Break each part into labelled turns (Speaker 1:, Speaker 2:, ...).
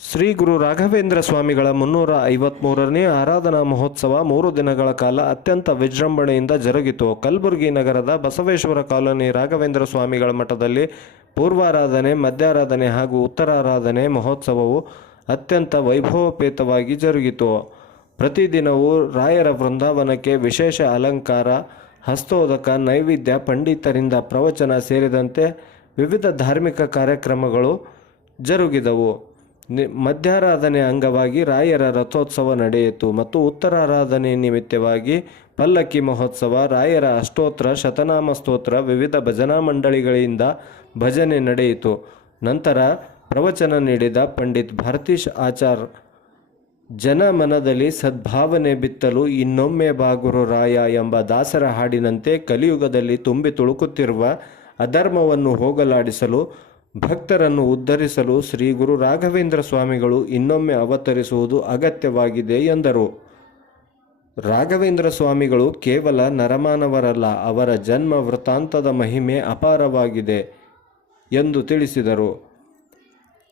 Speaker 1: ಶ್ರೀ ಗುರು ರಾಘವೇಂದ್ರ ಸ್ವಾಮಿಗಳ ಮುನ್ನೂರ ಐವತ್ಮೂರನೇ ಆರಾಧನಾ ಮಹೋತ್ಸವ ಮೂರು ದಿನಗಳ ಕಾಲ ಅತ್ಯಂತ ವಿಜೃಂಭಣೆಯಿಂದ ಜರುಗಿತು. ಕಲಬುರಗಿ ನಗರದ ಬಸವೇಶ್ವರ ಕಾಲೋನಿ ರಾಘವೇಂದ್ರ ಸ್ವಾಮಿಗಳ ಮಠದಲ್ಲಿ ಪೂರ್ವಾರಾಧನೆ, ಮಧ್ಯಾರಾಧನೆ ಹಾಗೂ ಉತ್ತರಾರಾಧನೆ ಮಹೋತ್ಸವವು ಅತ್ಯಂತ ವೈಭವೋಪೇತವಾಗಿ ಜರುಗಿತು. ಪ್ರತಿದಿನವೂ ರಾಯರ ವೃಂದಾವನಕ್ಕೆ ವಿಶೇಷ ಅಲಂಕಾರ, ಹಸ್ತೋದಕ, ನೈವೇದ್ಯ, ಪಂಡಿತರಿಂದ ಪ್ರವಚನ ಸೇರಿದಂತೆ ವಿವಿಧ ಧಾರ್ಮಿಕ ಕಾರ್ಯಕ್ರಮಗಳು ಜರುಗಿದವು. ಮಧ್ಯಾರಾಧನೆ ಅಂಗವಾಗಿ ರಾಯರ ರಥೋತ್ಸವ ನಡೆಯಿತು ಮತ್ತು ಉತ್ತರಾರಾಧನೆ ನಿಮಿತ್ತವಾಗಿ ಪಲ್ಲಕ್ಕಿ ಮಹೋತ್ಸವ, ರಾಯರ ಅಷ್ಟೋತ್ರ, ಶತನಾಮ ಸ್ತೋತ್ರ, ವಿವಿಧ ಭಜನಾ ಮಂಡಳಿಗಳಿಂದ ಭಜನೆ ನಡೆಯಿತು. ನಂತರ ಪ್ರವಚನ ನೀಡಿದ ಪಂಡಿತ್ ಭಾರತೀಶ್ ಆಚಾರ್, ಜನ ಮನದಲ್ಲಿ ಸದ್ಭಾವನೆ ಬಿತ್ತಲು ಇನ್ನೊಮ್ಮೆ ಬಾಗುರು ರಾಯ ಎಂಬ ದಾಸರ ಹಾಡಿನಂತೆ ಕಲಿಯುಗದಲ್ಲಿ ತುಂಬಿ ತುಳುಕುತ್ತಿರುವ ಅಧರ್ಮವನ್ನು ಹೋಗಲಾಡಿಸಲು ಭಕ್ತರನ್ನು ಉದ್ಧರಿಸಲು ಶ್ರೀ ಗುರು ರಾಘವೇಂದ್ರ ಸ್ವಾಮಿಗಳು ಇನ್ನೊಮ್ಮೆ ಅವತರಿಸುವುದು ಅಗತ್ಯವಾಗಿದೆ ಎಂದರು. ರಾಘವೇಂದ್ರ ಸ್ವಾಮಿಗಳು ಕೇವಲ ನರಮಾನವರಲ್ಲ, ಅವರ ಜನ್ಮ ವೃತ್ತಾಂತದ ಮಹಿಮೆ ಅಪಾರವಾಗಿದೆ ಎಂದು ತಿಳಿಸಿದರು.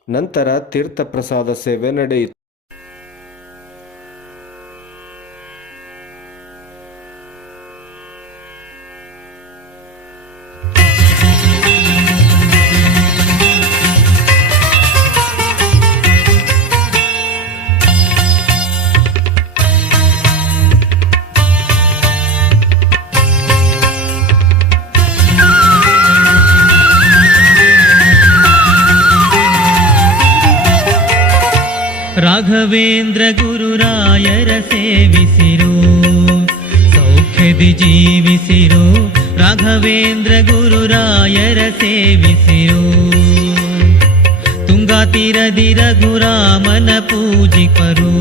Speaker 1: ನಂತರ ತೀರ್ಥ ಪ್ರಸಾದ ಸೇವೆ ನಡೆಯಿತು.
Speaker 2: ರಾಘವೇಂದ್ರ ಗುರುರಾಯರ ಸೇವಿಸಿರೋ ಸೌಖ್ಯದಿ ಜೀವಿಸಿರೋ ರಾಘವೇಂದ್ರ ಗುರುರಾಯರ ಸೇವಿಸಿರೋ ತುಂಗಾ ತೀರದಿ ರಘುರಾಮನ ಪೂಜಿಕರು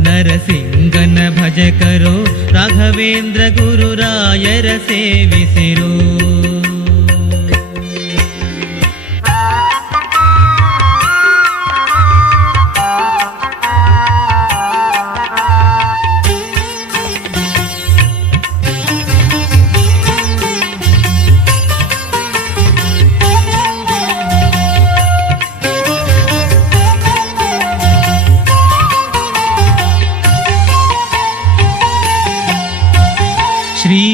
Speaker 2: ನರಸಿಂಗನ ಭಜಕರೋ ರಾಘವೇಂದ್ರ ಗುರುರಾಯರ ಸೇವಿಸಿರೋ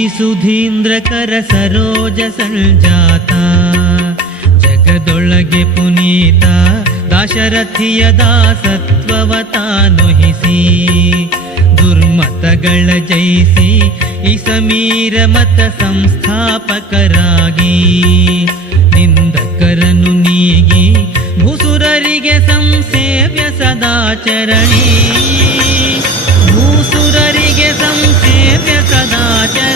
Speaker 2: ಶ್ರೀಸುಧೀಂದ್ರಕರ ಸರೋಜ ಸಂಜಾತ, ಜಗದೊಳಗೆ ಪುನೀತ, ದಾಶರಥಿಯ ದಾಸತ್ವವ ತಾನುಹಿಸಿ, ದುರ್ಮತಗಳ ಜಯಿಸಿ, ಈ ಸಮೀರ ಮತ ಸಂಸ್ಥಾಪಕರಾಗಿ ನಿಂದಕರನು ನೀಗಿ, ಭೂಸುರರಿಗೆ ಸಂಸೇವ್ಯ ಸದಾಚರಣಿ, ಭೂಸುರರಿಗೆ ಸಂಸೇವ್ಯ ಸದಾಚರಣಿ.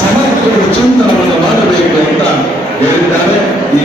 Speaker 2: ಸಮಗ್ರ ಚಿಂತನವನ್ನು ಮಾಡಬೇಕು ಅಂತ ಹೇಳಿದ್ದಾರೆ ಈ